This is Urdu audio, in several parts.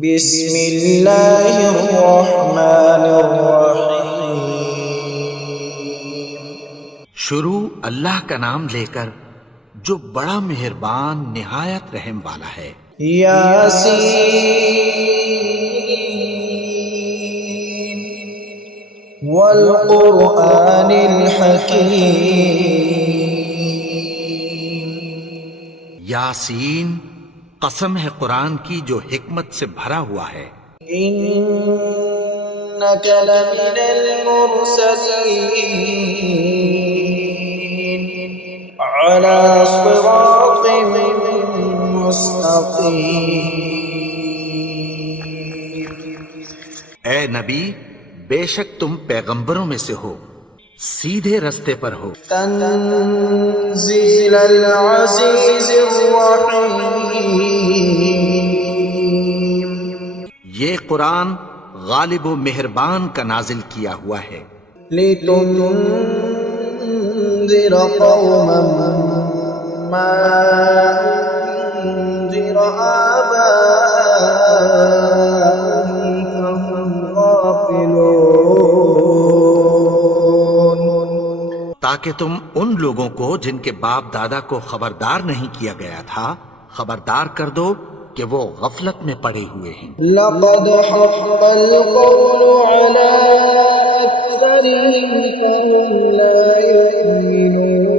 بسم اللہ الرحمن الرحیم۔ شروع اللہ کا نام لے کر جو بڑا مہربان نہایت رحم والا ہے۔ یاسین والقرآن الحکیم۔ یاسین، قسم ہے قرآن کی جو حکمت سے بھرا ہوا ہے۔ انک لمن المرسلین علی صراط مستقیم۔ اے نبی، بے شک تم پیغمبروں میں سے ہو، سیدھے رستے پر ہو۔ تنزیل العزیز الرحیم۔ یہ قرآن غالب و مہربان کا نازل کیا ہوا ہے۔ لتنذر قوما ما انذر آباؤهم فهم غافلون۔ تاکہ تم ان لوگوں کو جن کے باپ دادا کو خبردار نہیں کیا گیا تھا خبردار کر دو کہ وہ غفلت میں پڑے ہوئے ہیں۔ لقد حق القول على أكثرهم فهم لا يؤمنون۔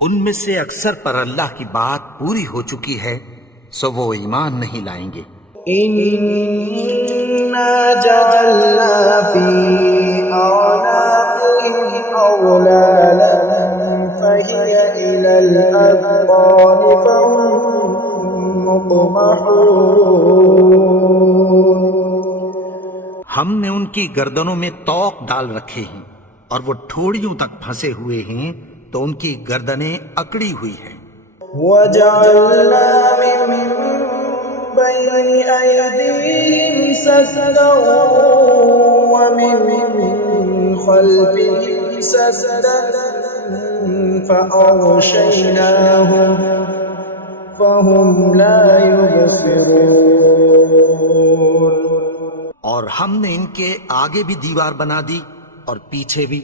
ان میں سے اکثر پر اللہ کی بات پوری ہو چکی ہے سو وہ ایمان نہیں لائیں گے۔ إنا جعلنا في أعناقهم أغلالا فهي إلى الأذقان فهم مقمحون۔ ہم نے ان کی گردنوں میں طوق ڈال رکھے ہیں اور وہ ٹھوڑیوں تک پھنسے ہوئے ہیں تو ان کی گردنیں اکڑی ہوئی ہیں۔ وجعلنا من بين أيديهم سدا ومن خلفهم سدا فأغشيناهم فهم لا يبصرون۔ اور ہم نے ان کے آگے بھی دیوار بنا دی اور پیچھے بھی،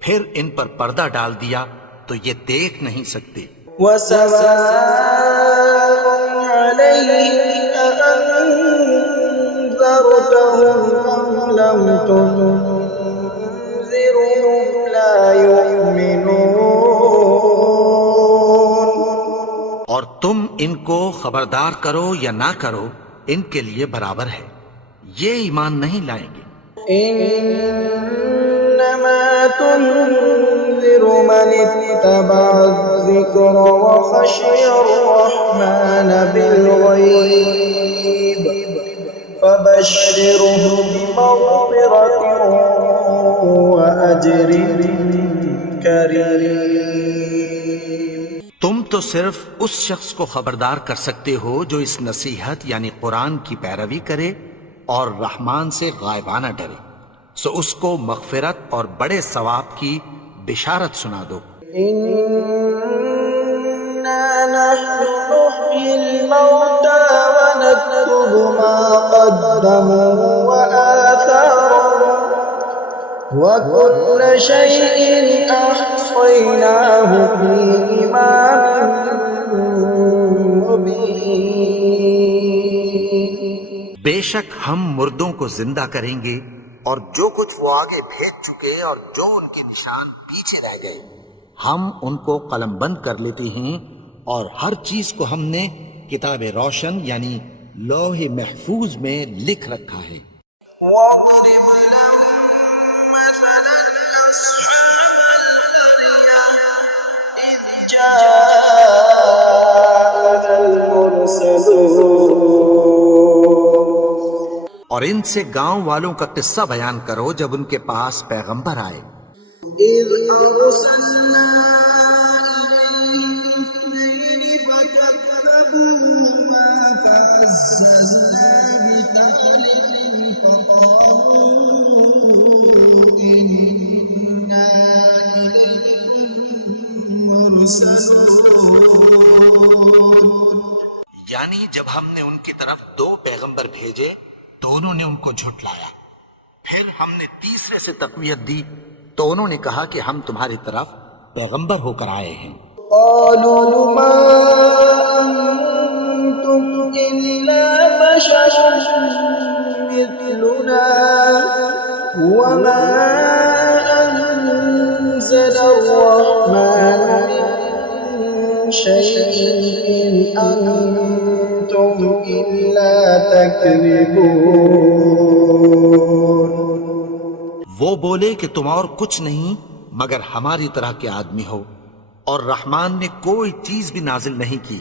پھر ان پر پردہ ڈال دیا تو یہ دیکھ نہیں سکتے۔ وسواء عليهم أأنذرتهم أم لم تنذرهم لا يؤمنون۔ اور تم ان کو خبردار کرو یا نہ کرو ان کے لیے برابر ہے، یہ ایمان نہیں لائیں گے۔ انما تنذر من اتبع الذکر وخشی الرحمن بالغیب فبشره بمغفرة وأجر کریم۔ تم تو صرف اس شخص کو خبردار کر سکتے ہو جو اس نصیحت یعنی قرآن کی پیروی کرے اور رحمان سے غائبانہ ڈرے، سو اس کو مغفرت اور بڑے ثواب کی بشارت سنا دو۔ اِنَّا نَحْنُ نُحْيِي الْمَوْتَى وَنَكْتُبُ مَا قَدَّمُوا وَآثَارَهُمْ وَكُلَّ شَيْءٍ أَحْصَيْنَاهُ فِي إِمَامٍ مُبِينٍ۔ بے شک ہم مردوں کو زندہ کریں گے اور جو کچھ وہ آگے بھیج چکے اور جو ان کے نشان پیچھے رہ گئے ہم ان کو قلم بند کر لیتے ہیں، اور ہر چیز کو ہم نے کتاب روشن یعنی لوح محفوظ میں لکھ رکھا ہے۔ وَاضْرِبْ لَهُم مَّثَلًا أَصْحَابَ الْقَرْيَةِ إِذْ جَاءَهَا الْمُرْسَلُونَ۔ اور ان سے گاؤں والوں کا قصہ بیان کرو جب ان کے پاس پیغمبر آئے۔ إِذْ أَرْسَلْنَا إِلَيْهِمْ اثْنَيْنِ فَكَذَّبُوهُمَا فَعَزَّزْنَا بِثَالِثٍ فَقَالُوا إِنَّا إِلَيْكُمْ مُرْسَلُونَ۔ یعنی جب ہم نے ان کی طرف 2 پیغمبر بھیجے تو انہوں نے ان کو جھٹلایا، پھر ہم نے تیسرے سے تقویت دی تو انہوں نے کہا کہ ہم تمہاری طرف پیغمبر ہو کر آئے ہیں۔ قالوا ما أنتم إلا بشر مثلنا وما أنزل الرحمن من شيء إن أنتم إلا تكذبون۔ وہ بولے کہ تم اور کچھ نہیں مگر ہماری طرح کے آدمی ہو، اور رحمان نے کوئی چیز بھی نازل نہیں کی،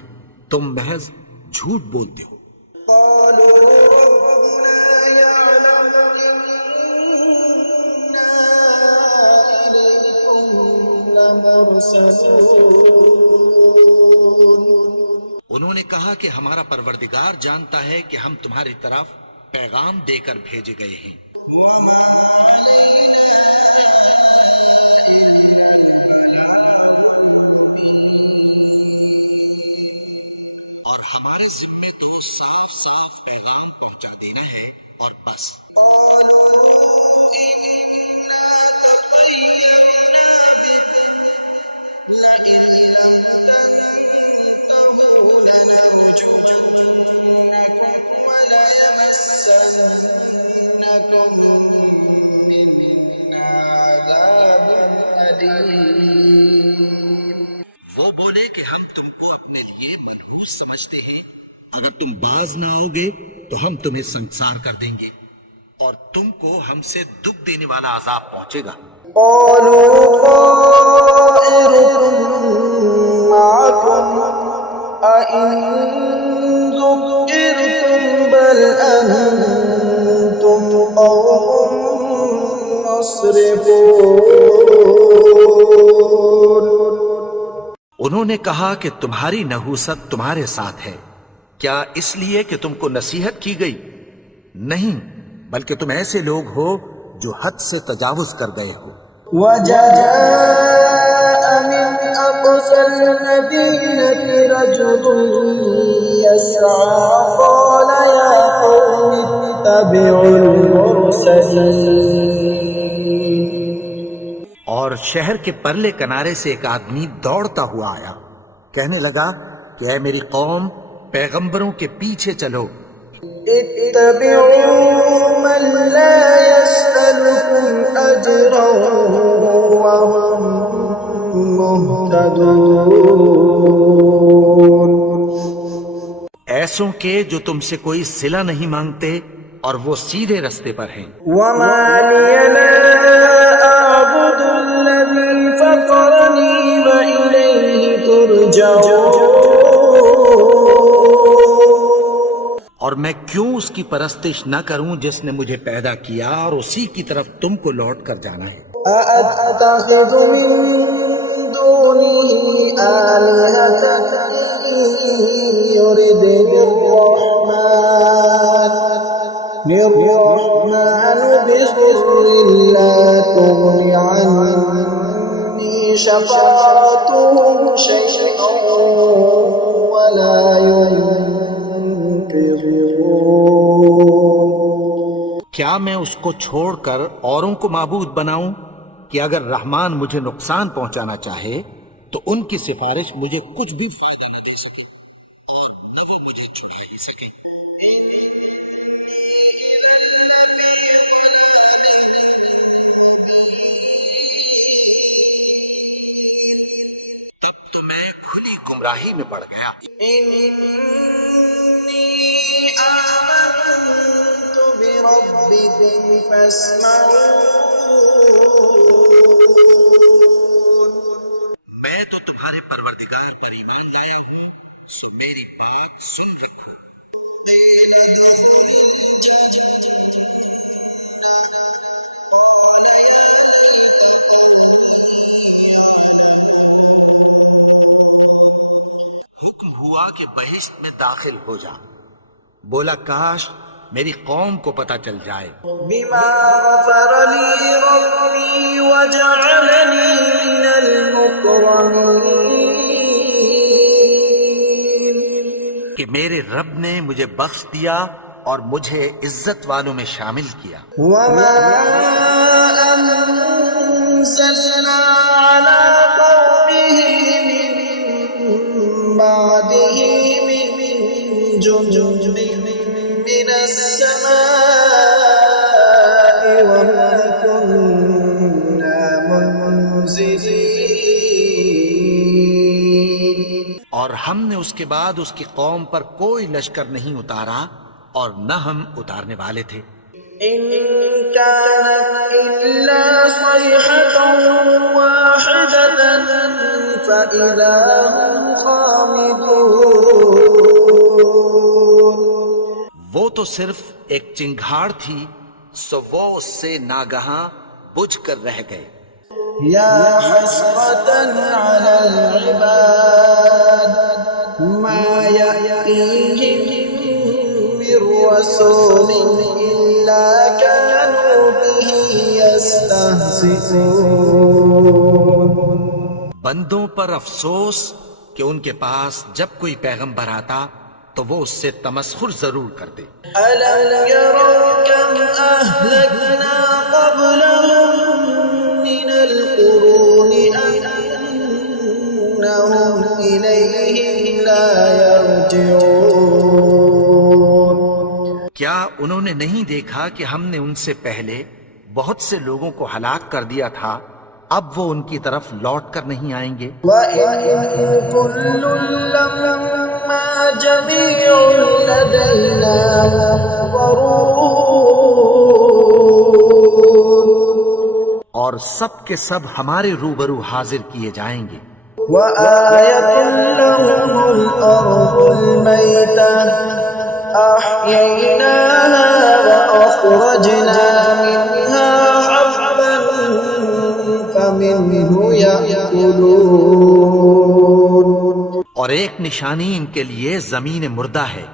تم محض جھوٹ بولتے ہو۔ قالوا ربنا يعلم إنا إليكم لمرسلون۔ انہوں نے کہا کہ ہمارا پروردگار جانتا ہے کہ ہم تمہاری طرف پیغام دے کر بھیجے گئے ہیں، اور ہمارے ذمے تو صاف صاف پیغام پہنچا دینا ہے اور بس۔ قالوا إنا تطيرنا بكم لئن لم تنتهوا لنرجمنكم وليمسنكم منا عذاب أليم۔ وہ بولے کہ ہم تم کو اپنے لیے منحوس سمجھتے ہیں، اگر تم باز نہ ہوگے تو ہم تمہیں سنسار کر دیں گے اور تم کو ہم سے دکھ دینے والا عذاب پہنچے گا۔ قالوا طائركم معكم أئن ذكرتم بل أنتم قوم مسرفون۔ انہوں نے کہا کہ تمہاری نحوست تمہارے ساتھ ہے، کیا اس لیے کہ تم کو نصیحت کی گئی؟ نہیں، بلکہ تم ایسے لوگ ہو جو حد سے تجاوز کر گئے ہو۔ وجاء من أقصى المدينة رجل يسعى قال يا قوم اتبعوا المرسلين۔ اور شہر کے پرلے کنارے سے ایک آدمی دوڑتا ہوا آیا، کہنے لگا کہ اے میری قوم، پیغمبروں کے پیچھے چلو۔ اتبعوا من لا يسألكم أجرا وهم مهتدون۔ ایسوں کے جو تم سے کوئی صلہ نہیں مانگتے اور وہ سیدھے رستے پر ہیں۔ وما لي لا أعبد الذي فطرني وإليه ترجعون۔ اور میں کیوں اس کی پرستش نہ کروں جس نے مجھے پیدا کیا اور اسی کی طرف تم کو لوٹ کر جانا ہے۔ أأتخذ من دونه آلهة إن يردني الرحمن بضر لا تغن عني شفاعتهم شيئا ولا ينقذون۔ کیا میں اس کو چھوڑ کر اوروں کو معبود بناؤں کہ اگر رحمان مجھے نقصان پہنچانا چاہے تو ان کی سفارش مجھے کچھ بھی فائدہ نہ دے سکے اور نہ وہ مجھے چھڑا ہی سکے۔ تب تو میں کھلی گمراہی میں پڑ گیا۔ آمنت بربكم فاسمعون۔ میں تو تمہارے پروردگار پر ایمان لایا ہوں، سو میری بات سن رکھو۔ قيل ادخل الجنة قال يا ليت حکم ہوا کہ بہشت میں داخل ہو جا، بولا کاش میری قوم کو پتہ چل جائے بما غفر لي ربي وجعلني من المكرمين۔ کہ میرے رب نے مجھے بخش دیا اور مجھے عزت والوں میں شامل کیا۔ وما أنزلنا على قومه من بعده من جند من السماء وما كنا منزلين۔ اور ہم نے اس کے بعد اس کی قوم پر کوئی لشکر نہیں اتارا اور نہ ہم اتارنے والے تھے۔ إن كانت إلا صيحة واحدة فإذا هم خامدون۔ وہ تو صرف ایک چنگھاڑ تھی، سو وہ اس سے ناگہاں بجھ کر رہ گئے۔ يا حسرة على العباد ما يأتيهم من رسول إلا كانوا به يستهزئون۔ بندوں پر افسوس کہ ان کے پاس جب کوئی پیغمبر آتا تو وہ اس سے تمسخر ضرور کرتے۔ ألم يروا كم أهلكنا قبلهم من القرون أنهم إليهم لا يرجعون۔ کیا انہوں نے نہیں دیکھا کہ ہم نے ان سے پہلے بہت سے لوگوں کو ہلاک کر دیا تھا، اب وہ ان کی طرف لوٹ کر نہیں آئیں گے؟ وَإِن كُلٌّ لَّمَّا جَمِيعٌ لَّدَيْنَا مُحْضَرُونَ۔ اور سب کے سب ہمارے روبرو حاضر کیے جائیں گے۔ وَآيَةٌ لَّهُمُ الْأَرْضُ الْمَيْتَةُ أَحْيَيْنَاهَا وَأَخْرَجْنَا مِنْهَا حَبًّا فَمِنْهُ يَأْكُلُونَ۔ اور ایک نشانی ان کے لیے زمین مردہ ہے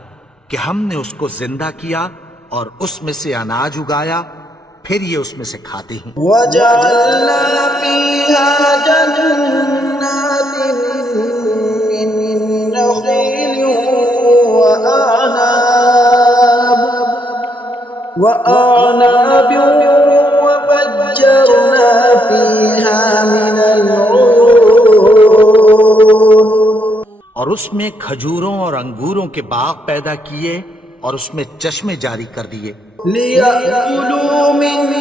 کہ ہم نے اس کو زندہ کیا اور اس میں سے اناج اگایا، پھر یہ اس میں سے کھاتے ہیں۔ وَجَعَلْنَا فِيهَا جَنَّاتٍ مِّن نَّخِيلٍ وَأَعْنَابٍ وَفَجَّرْنَا فِيهَا مِنَ الْعُيُونِ۔ اور اس میں کھجوروں اور انگوروں کے باغ پیدا کیے اور اس میں چشمے جاری کر دیے۔ لِيَأْكُلُوا مِن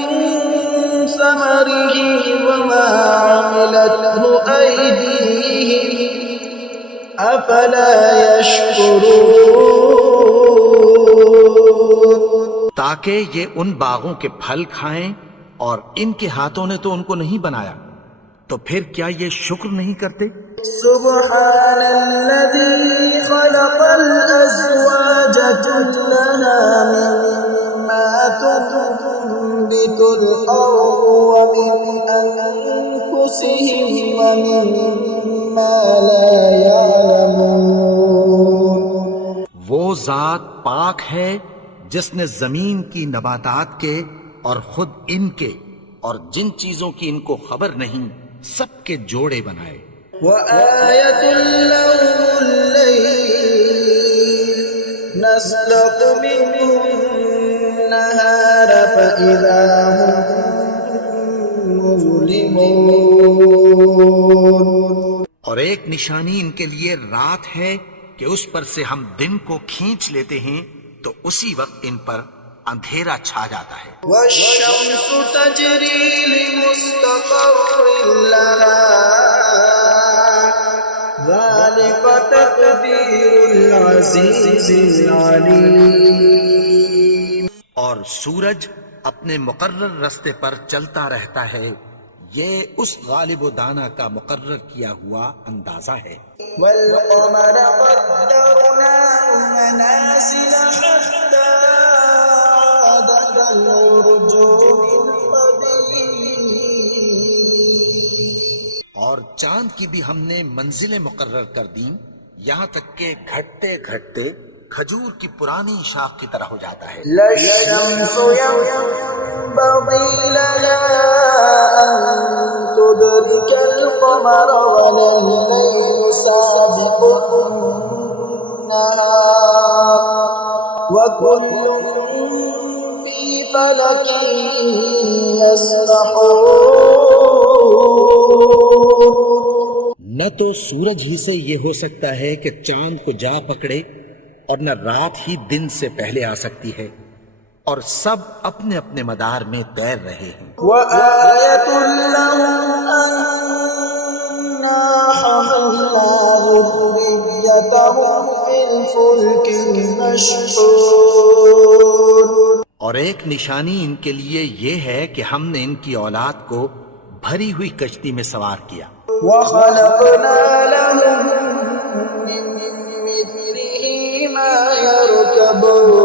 ثَمَرِهِ وَمَا عَمِلَتْهُ أَيْدِيهِمْ أَفَلَا يَشْكُرُونَ۔ تاکہ یہ ان باغوں کے پھل کھائیں، اور ان کے ہاتھوں نے تو ان کو نہیں بنایا، تو پھر کیا یہ شکر نہیں کرتے؟ سبحان الذي خلق الأزواج كلها مما تنبت الأرض ومن أنفسهم ومما لا يعلمون۔ وہ ذات پاک ہے جس نے زمین کی نباتات کے اور خود ان کے اور جن چیزوں کی ان کو خبر نہیں سب کے جوڑے بنائے۔ وآية لهم الليل نسلق منه النهار فإذا هم مظلمون۔ اور ایک نشانی ان کے لیے رات ہے کہ اس پر سے ہم دن کو کھینچ لیتے ہیں تو اسی وقت ان پر اندھیرا چھا جاتا ہے۔ والشمس تجري لمستقر لها ذلك تقدير العزيز العليم۔ اور سورج اپنے مقرر رستے پر چلتا رہتا ہے، یہ اس غالب و دانا کا مقرر کیا ہوا اندازہ ہے۔ والقمر قدرناه منازل حتى عاد كالعرجون القديم۔ اور چاند کی بھی ہم نے منزلیں مقرر کر دیں، یہاں تک کہ گھٹتے گھٹتے کھجور کی پرانی شاخ کی طرح ہو جاتا ہے۔ لا الشمس ينبغي لها أن تدرك القمر ولا الليل سابق النهار وكل في فلك يسبحون. نہ تو سورج ہی سے یہ ہو سکتا ہے کہ چاند کو جا پکڑے، اور نہ رات ہی دن سے پہلے آ سکتی ہے، اور سب اپنے اپنے مدار میں تیر رہے ہیں۔ وآية لهم أنا حملنا ذريتهم في الفلك المشحون. اور ایک نشانی ان کے لیے یہ ہے کہ ہم نے ان کی اولاد کو بھری ہوئی کشتی میں سوار کیا، وخلقنا لهم من مثله ما يركبون.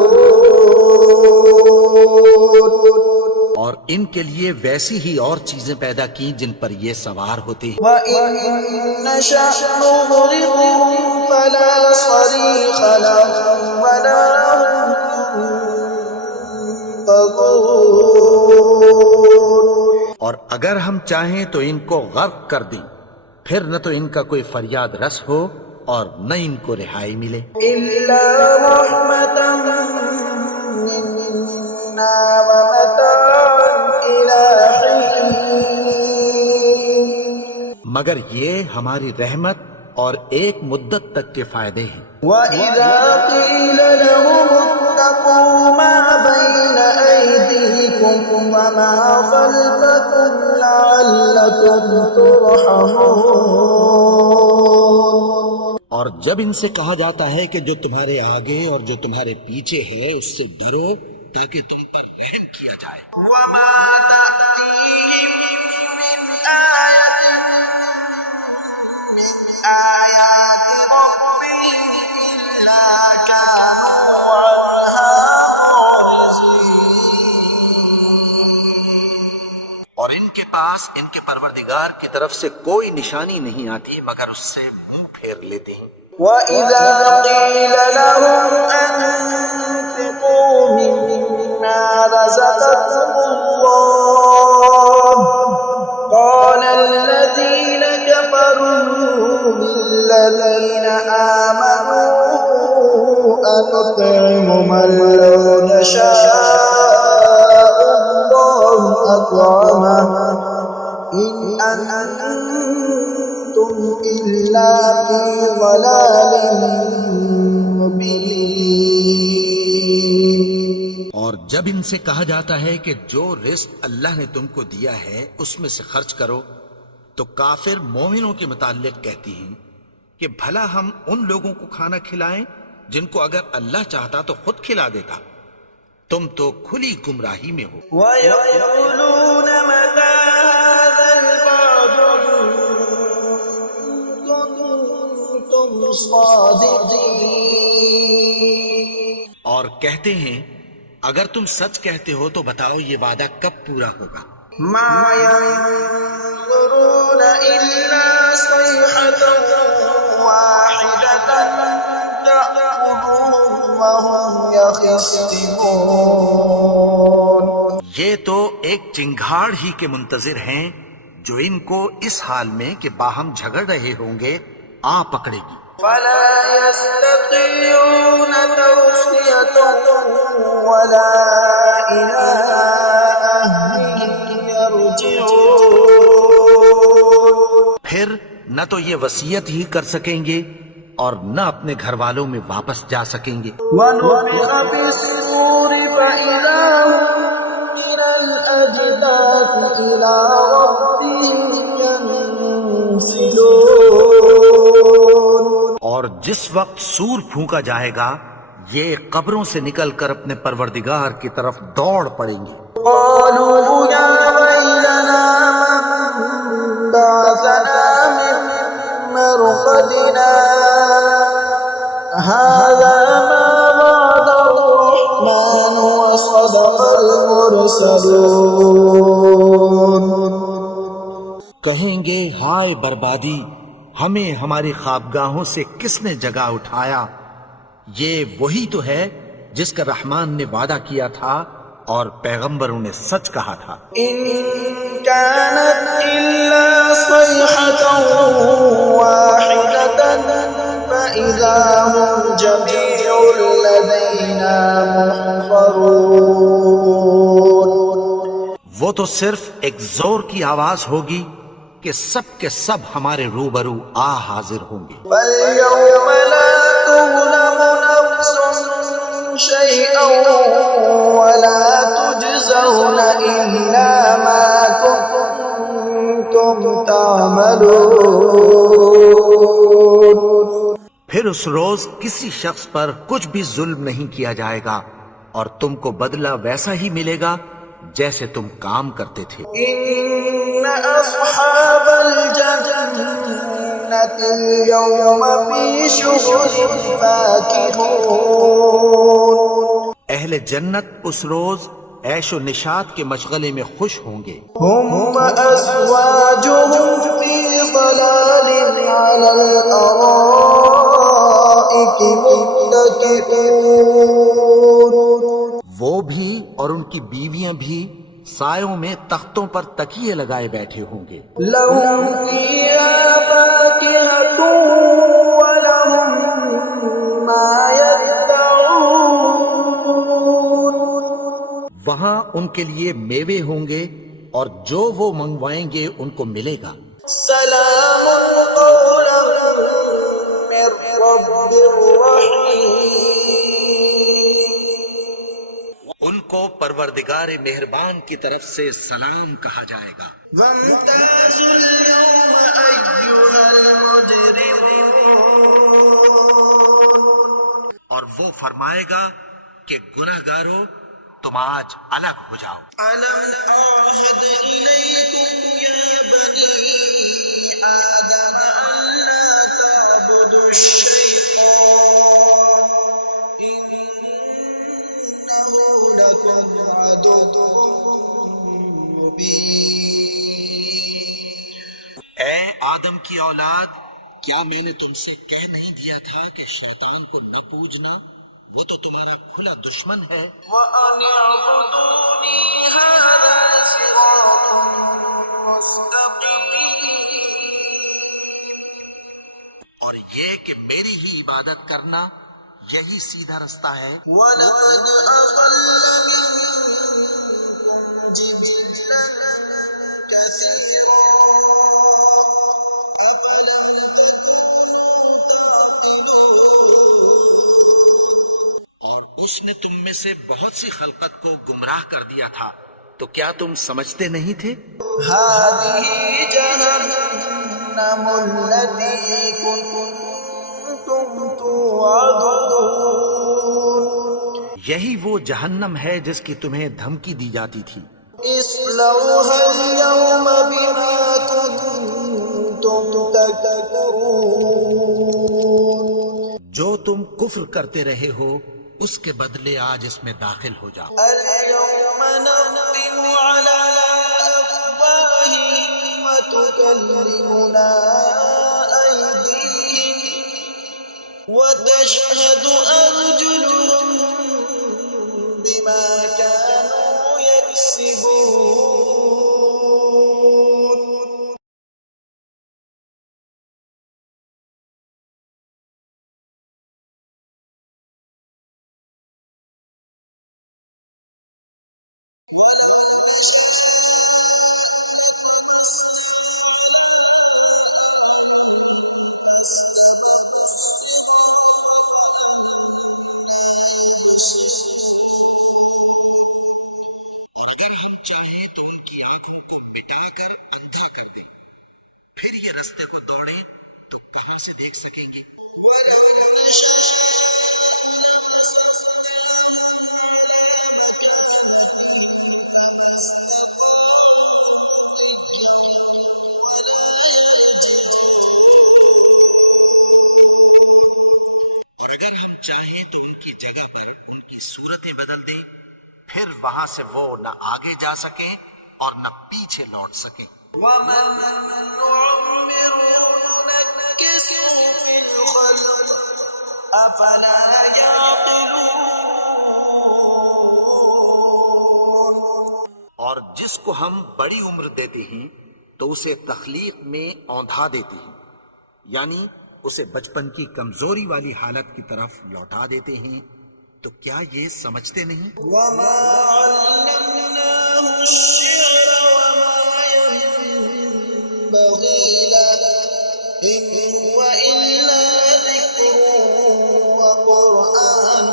اور ان کے لیے ویسی ہی اور چیزیں پیدا کی جن پر یہ سوار ہوتے ہیں۔ وَإِن نَّشَأْ نُغْرِقْهُمْ فَلَا صَرِيخَ لَهُمْ وَلَا هُمْ ينقذون. اور اگر ہم چاہیں تو ان کو غرق کر دیں، پھر نہ تو ان کا کوئی فریاد رس ہو اور نہ ان کو رہائی ملے۔ إِلَّا رَحْمَةً مِّنَّا وَمَتَاعًا إِلَىٰ حِينٍ. مگر یہ ہماری رحمت اور ایک مدت تک کے فائدے ہیں۔ وَإِذَا قِيلَ لَهُمُ اتَّقُوا مَا بَيْنَ أَيْدِيكُمْ وَمَا خَلْفَكُمْ لَعَلَّكُمْ تُرْحَمُونَ. اور جب ان سے کہا جاتا ہے کہ جو تمہارے آگے اور جو تمہارے پیچھے ہے اس سے ڈرو تاکہ تم پر رحم کیا جائے۔ وَمَا تَأْتِيهِم مِّنْ آيَةٍ مِّنْ آيَاتِ رَبِّهِمْ إِلَّا كَانُوا عَنْهَا مُعْرِضِينَ. اور ان کے پاس ان کے پروردگار کی طرف سے کوئی نشانی نہیں آتی مگر اس سے منہ پھیر لیتے ہیں۔ وَإِذَا قِيلَ لَهُمْ أَنفِقُوا مِمَّا رَزَقَكُمُ اللَّهُ قَالَ الَّذِينَ كَفَرُوا لِلَّذِينَ آمَنُوا أَنُطْعِمُ مَن لَّوْ يَشَاءُ اللَّهُ أَطْعَمَهُ إِنْ أَنتُمْ إِلَّا فِي ضَلَالٍ مُّبِينٍ. اور جب ان سے کہا جاتا ہے کہ جو رزق اللہ نے تم کو دیا ہے اس میں سے خرچ کرو، تو کافر مومنوں کے متعلق کہتی ہیں کہ بھلا ہم ان لوگوں کو کھانا کھلائیں جن کو اگر اللہ چاہتا تو خود کھلا دیتا، تم تو کھلی گمراہی میں ہو۔ وَيَقُولُونَ مَتَىٰ هَٰذَا الْوَعْدُ إِن كُنتُمْ صَادِقِينَ. اور کہتے ہیں اگر تم سچ کہتے ہو تو بتاؤ یہ وعدہ کب پورا ہوگا؟ مَا يَنظُرُونَ إِلَّا صَيْحَةً وَاحِدَةً تَأْخُذُهُمْ وَهُمْ يَخِصِّمُونَ. یہ تو ایک چنگھاڑ ہی کے منتظر ہیں جو ان کو اس حال میں کہ باہم جھگڑ رہے ہوں گے آ پکڑے گی۔ فَلَا يَسْتَطِيعُونَ تَوْصِيَةً وَلَا إِلَىٰ أَهْلِهِمْ يَرْجِعُونَ. پھر نہ تو یہ وصیت ہی کر سکیں گے اور نہ اپنے گھر والوں میں واپس جا سکیں گے۔ وَنُفِخَ فِي الصُّورِ فَإِذَا هُم مِّنَ الْأَجْدَاثِ إِلَىٰ رَبِّهِمْ يَنسِلُونَ. اور جس وقت سور پھونکا جائے گا یہ قبروں سے نکل کر اپنے پروردگار کی طرف دوڑ پڑیں گے۔ قَالُوا يَا وَيْلَنَا مَن بَعَثَنَا مِن مَّرْقَدِنَا هَٰذَا مَا وَعَدَ الرَّحْمَٰنُ وَصَدَقَ الْمُرْسَلُونَ. کہیں گے ہائے بربادی، ہمیں ہماری خوابگاہوں سے کس نے جگا اٹھایا؟ یہ وہی تو ہے جس کا رحمان نے وعدہ کیا تھا اور پیغمبروں نے سچ کہا تھا۔ إِن كَانَتْ إِلَّا صَيْحَةً وَاحِدَةً فَإِذَا هُمْ جَمِيعٌ لدينا محضرون وہ تو صرف ایک زور کی آواز ہوگی کہ سب کے سب ہمارے روبرو حاضر ہوں گے. فاليوم لا تظلم نفس شيئا ولا تجزون إلا ما كنتم تعملون. پھر اس روز کسی شخص پر کچھ بھی ظلم نہیں کیا جائے گا اور تم کو بدلہ ویسا ہی ملے گا جیسے تم کام کرتے تھے. إن أصحاب الجنة اليوم في شغل فاكهون. اہل جنت اس روز عیش و نشاط کے مشغلے میں خوش ہوں گے. هم وأزواجهم في ظلال على الأرائك متكئون. وہ بھی اور ان کی بیویاں بھی سایوں میں تختوں پر تکیے لگائے بیٹھے ہوں گے. لهم فيها فاكهة ولهم ما يدعون. وہاں ان کے لیے میوے ہوں گے اور جو وہ منگوائیں گے ان کو ملے گا. سلام قولا من رب رحیم. ان کو پروردگار مہربان کی طرف سے سلام کہا جائے گا. وامتازوا اليوم أيها المجرمون. اور وہ فرمائے گا کہ گنہگارو تم آج الگ ہو جاؤ. ألم أعهد إليكم يا بني آدم ألا تعبدوا الشيطان إنه لكم عدو مبين. اے آدم کی اولاد، کیا میں نے تم سے کہہ نہیں دیا تھا کہ شیطان کو نہ پوجنا؟ وہ تو تمہارا کھلا دشمن ہے. وأن اعبدوني هذا صراط مستقيم. اور یہ کہ میری ہی عبادت کرنا یہی سیدھا رستہ ہے. وَلَقَدْ أَضَلَّ مِنكُمْ جِبِلًّا كَثِيرًا أَفَلَمْ تَكُونُوا تَعْقِلُونَ. اور اس نے تم میں سے بہت سی خلقت کو گمراہ کر دیا تھا، تو کیا تم سمجھتے نہیں تھے؟ هَذِهِ جَهَنَّمُ الَّتِي كُنتُمْ تُوعَدُونَ. یہی وہ جہنم ہے جس کی تمہیں دھمکی دی جاتی تھی. اصلوها اليوم بما كنتم تكفرون. جو تم کفر کرتے رہے ہو اس کے بدلے آج اس میں داخل ہو جاؤ. اليوم نختم على أفواههم وتكلمنا أيديهم وتشهد أرجلهم بما كانوا يكسبون. پھر وہاں سے وہ نہ آگے جا سکیں اور نہ پیچھے لوٹ سکیں. ومن نعمره ننكسه في الخلق أفلا يعقلون. اور جس کو ہم بڑی عمر دیتے ہیں تو اسے تخلیق میں اوندھا دیتے ہیں، یعنی اسے بچپن کی کمزوری والی حالت کی طرف لوٹا دیتے ہیں، تو کیا یہ سمجھتے نہیں؟ وما علمناه الشعر وما ينبغي له إن هو إلا ذكر وقرآن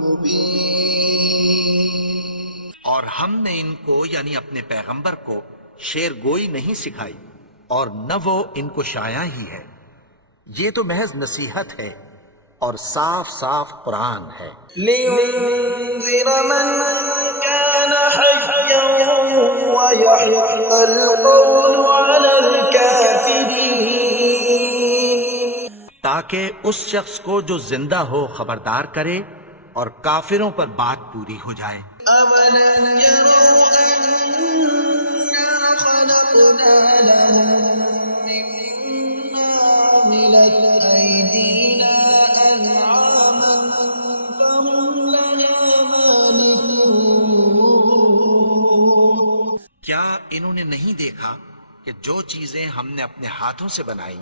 مبين. اور ہم نے ان کو یعنی اپنے پیغمبر کو شعر گوئی نہیں سکھائی، اور نہ وہ ان کو شاعر ہی ہے، یہ تو محض نصیحت ہے اور صاف صاف قرآن ہے۔ لينذر من كان حيا ويحق القول على الكافرين. تاکہ اس شخص کو جو زندہ ہو خبردار کرے اور کافروں پر بات پوری ہو جائے۔ أَوَلَمْ يَرَوْا أَنَّا خَلَقْنَا لَهُم مِّمَّا عَمِلَتْ أَيْدِينَا أَنْعَامًا فَهُمْ لَهَا مَالِكُونَ. کیا انہوں نے نہیں دیکھا کہ جو چیزیں ہم نے اپنے ہاتھوں سے بنائی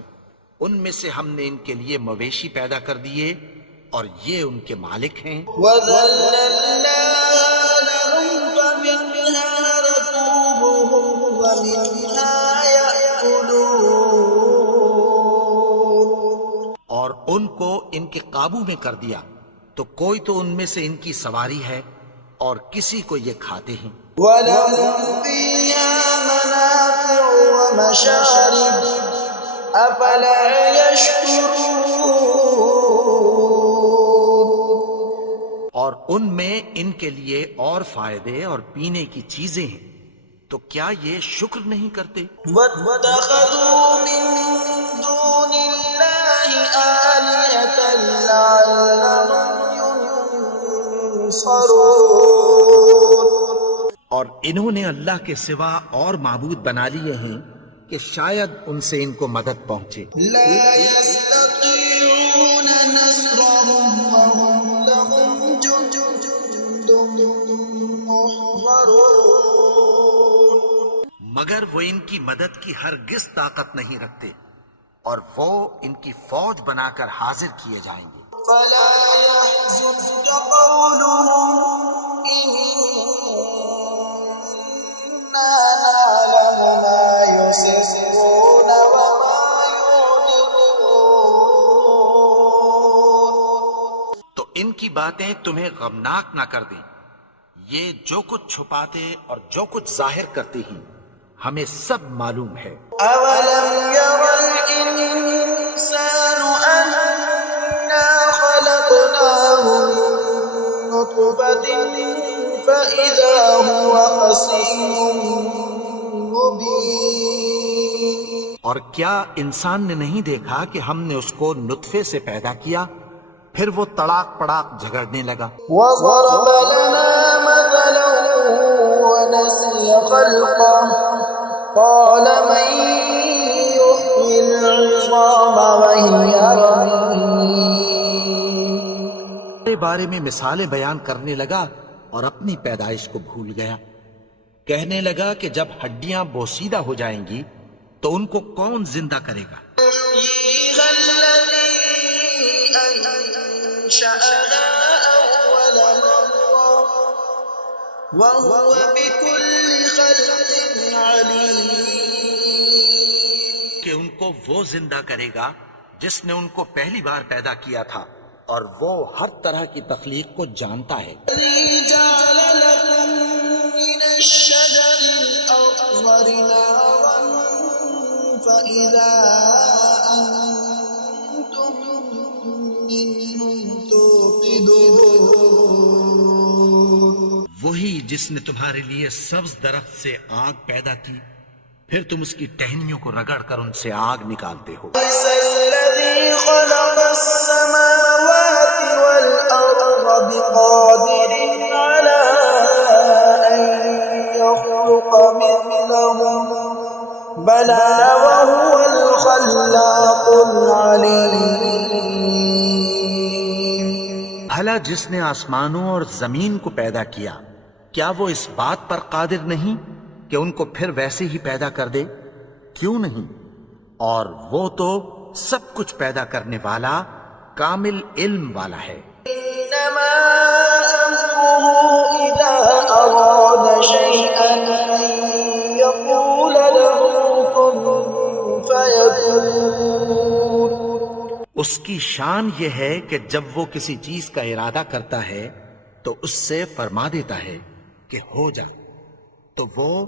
ان میں سے ہم نے ان کے لیے مویشی پیدا کر دیے اور یہ ان کے مالک ہیں۔ وَذَلَّلْنَاهَا لَهُمْ فَمِنْهَا رَكُوبُهُمْ وَمِنْهَا يَأْكُلُونَ. اور ان کو ان کے قابو میں کر دیا تو کوئی تو ان میں سے ان کی سواری ہے اور کسی کو یہ کھاتے ہیں۔ وَلَهُمْ فِيهَا مَنَافِعُ وَمَشَارِبُ أَفَلَا يَشْكُرُونَ. اور ان میں ان کے لیے اور فائدے اور پینے کی چیزیں ہیں، تو کیا یہ شکر نہیں کرتے؟ وَاتَّخَذُوا مِن دُونِ اللَّهِ آلِهَةً لَّعَلَّهُمْ يُنصَرُونَ. اور انہوں نے اللہ کے سوا اور معبود بنا لیے ہیں کہ شاید ان سے ان کو مدد پہنچے۔ لَا يَسْتَطِيعُونَ نَصْرَهُمْ وَهُمْ لَهُمْ جُندٌ مُّحْضَرُونَ. مگر وہ ان کی مدد کی ہرگز طاقت نہیں رکھتے، اور وہ ان کی فوج بنا کر حاضر کیے جائیں گے۔ فَلَا يَحْزُنكَ قَوْلُهُمْ إِنَّا نَعْلَمُ مَا يُسِرُّونَ وَمَا يُعْلِنُونَ. تو ان کی باتیں تمہیں غمناک نہ کر دیں، یہ جو کچھ چھپاتے اور جو کچھ ظاہر کرتے ہیں ہمیں سب معلوم ہے۔ أَوَلَمْ يَرَ الْإِنسَانُ أَنَّا خَلَقْنَاهُ مِن نُّطْفَةٍ فَإِذَا هُوَ خَصِيمٌ مُّبِينٌ. اور کیا انسان نے نہیں دیکھا کہ ہم نے اس کو نطفے سے پیدا کیا، پھر وہ تڑاک پڑاک جھگڑنے لگا۔ وَضَرَبَ لَنَا مَثَلًا وَنَسِيَ خَلْقَهُ قَالَ مَن يُحْيِي الْعِظَامَ وَهِيَ رَمِيمٌ. بارے میں مثالیں بیان کرنے لگا اور اپنی پیدائش کو بھول گیا۔ کہنے لگا کہ جب ہڈیاں بوسیدہ ہو جائیں گی تو ان کو کون زندہ کرے گا؟ يحييها الذي أنشأها أول مرة وهو بكل خلق عليم. کہ ان کو وہ زندہ کرے گا جس نے ان کو پہلی بار پیدا کیا تھا، اور وہ ہر طرح کی تخلیق کو جانتا ہے۔ الذي جعل لكم من الشجر الأخضر نارا فإذا أنتم منه توقدون. وہی جس نے تمہارے لیے سبز درخت سے آگ پیدا کی، پھر تم اس کی ٹہنیوں کو رگڑ کر ان سے آگ نکالتے ہو۔ ليس الذي خلق السماوات والأرض بقادر على أن يخلق مثلهم بلى وهو الخلاق العليم. بھلا جس نے آسمانوں اور زمین کو پیدا کیا، کیا وہ اس بات پر قادر نہیں کہ ان کو پھر ویسے ہی پیدا کر دے؟ کیوں نہیں؟ اور وہ تو سب کچھ پیدا کرنے والا کامل علم والا ہے۔ إنما أمره إذا أراد شيئا أن يقول له كن فيكون۔ اس کی شان یہ ہے کہ جب وہ کسی چیز کا ارادہ کرتا ہے تو اس سے فرما دیتا ہے کہ ہو جا، تو وہ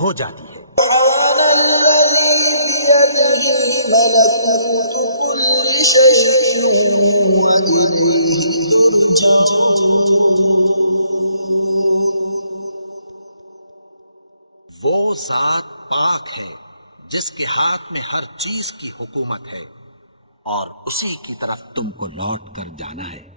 ہو جاتی ہے۔ سبحان الذي بيده ملكوت كل شيء وإليه ترجعون۔ وہ ذات پاک ہے جس کے ہاتھ میں ہر چیز کی حکومت ہے اور اسی کی طرف تم کو لوٹ کر جانا ہے۔